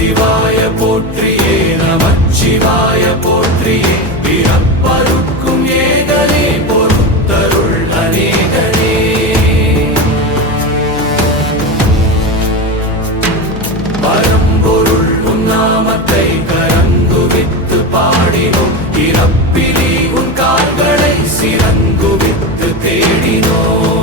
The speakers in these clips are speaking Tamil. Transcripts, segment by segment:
சிவாய போற்றியே நமச்சிவாய போற்றியே பிறப்பருக்கும் ஏகனே பொறுத்தருள் அநேகனே பரம்பொருள் உன்னாமத்தை கரங்குவித்து பாடினோம் இறப்பிலி உன் கால்களை சிறங்குவித்து தேடினோம்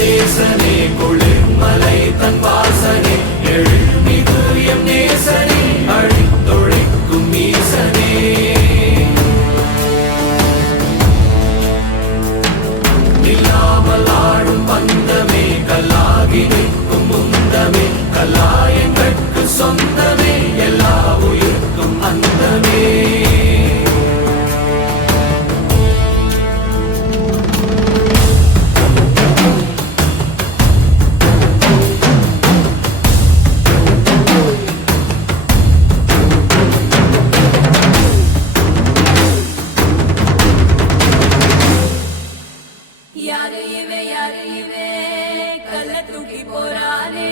நேசனே குளிர்மலை தன் வாசனே எழுமிகு எம் நேசனே அழித்தொழிக்கும் ஈசனே நில்லாமல் ஆடும் பந்தமே கல்லாகி நிற்கும் முந்தமே கல்லாயங்கட்கு சொந்தமே எல்லா உயிர்க்கும் அந்தமே தூக்கி போறானே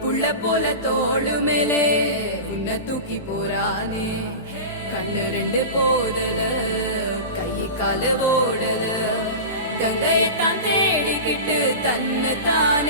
புள்ள போல தோளு மேலே உன்னை தூக்கி போறானே கண்ணு ரெண்டு போதல கையை கால ஓடல கங்கையத்தான் தேடிக்கிட்டு தன்னை தானே